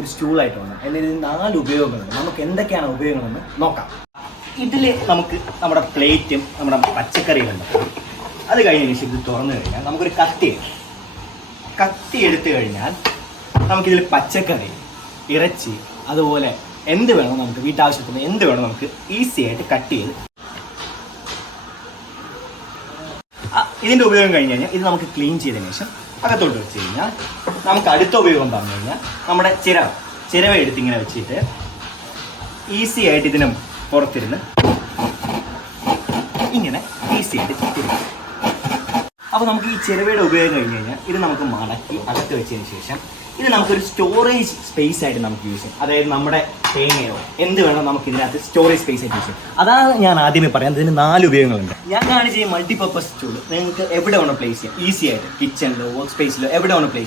നമുക്കൊരു സ്റ്റൂളായിട്ട് വേണം. എന്നതിന് 4 ഉപയോഗങ്ങളുണ്ട്. നമുക്ക് എന്തൊക്കെയാണ് ഉപയോഗങ്ങളെന്ന് നോക്കാം. ഇതിൽ നമുക്ക് നമ്മുടെ പ്ലേറ്റും നമ്മുടെ പച്ചക്കറികളുണ്ടാവും. അത് കഴിഞ്ഞതിന് ശേഷം ഇത് തുറന്നു കഴിഞ്ഞാൽ നമുക്കൊരു കത്തി എടുത്തു കഴിഞ്ഞാൽ നമുക്കിതിൽ പച്ചക്കറി, ഇറച്ചി, അതുപോലെ എന്ത് വേണോ നമുക്ക് വീട്ടാവശ്യത്തിന് എന്ത് വേണോ നമുക്ക് ഈസി ആയിട്ട് കട്ട് ചെയ്ത് ഇതിൻ്റെ ഉപയോഗം കഴിഞ്ഞ് കഴിഞ്ഞാൽ ഇത് നമുക്ക് ക്ലീൻ ചെയ്തതിന് ശേഷം അകത്തോട്ട് വെച്ച് കഴിഞ്ഞാൽ നമുക്ക് അടുത്ത ഉപയോഗം പറഞ്ഞു കഴിഞ്ഞാൽ നമ്മുടെ ചിരവ എടുത്തിങ്ങനെ വെച്ചിട്ട് ഈസി ആയിട്ട് ഇതിന് പുറത്തിരുന്ന് ഇങ്ങനെ ഈസി ആയിട്ട് തിരിക്കും. അപ്പോൾ നമുക്ക് ഈ ചിരവയുടെ ഉപയോഗം കഴിഞ്ഞ് കഴിഞ്ഞാൽ ഇത് നമുക്ക് മടക്കി അകത്ത് വെച്ചതിന് ശേഷം ഇത് നമുക്കൊരു സ്റ്റോറേജ് സ്പേസ് ആയിട്ട് നമുക്ക് യൂസ് ചെയ്യാം. അതായത് നമ്മുടെ തേങ്ങയോ എന്ത് വേണോ നമുക്ക് ഇതിനകത്ത് സ്റ്റോറേജ് സ്പേസ് ആയിട്ട് യൂസ് ചെയ്യാം. അതാണ് ഞാൻ ആദ്യമേ പറയാം. ഇതിന് 4 ഉപയോഗങ്ങളുണ്ട്. ഞാൻ കാണിച്ച ഈ മൾട്ടിപർപ്പസ് സ്റ്റൂൾ നിങ്ങൾക്ക് എവിടെ വേണോ പ്ലേസ് ചെയ്യാം. ഈസി ആയിട്ട് കിച്ചണിലോ വർക്ക് സ്പേസിലോ എവിടെ വേണോ പ്ലേസ്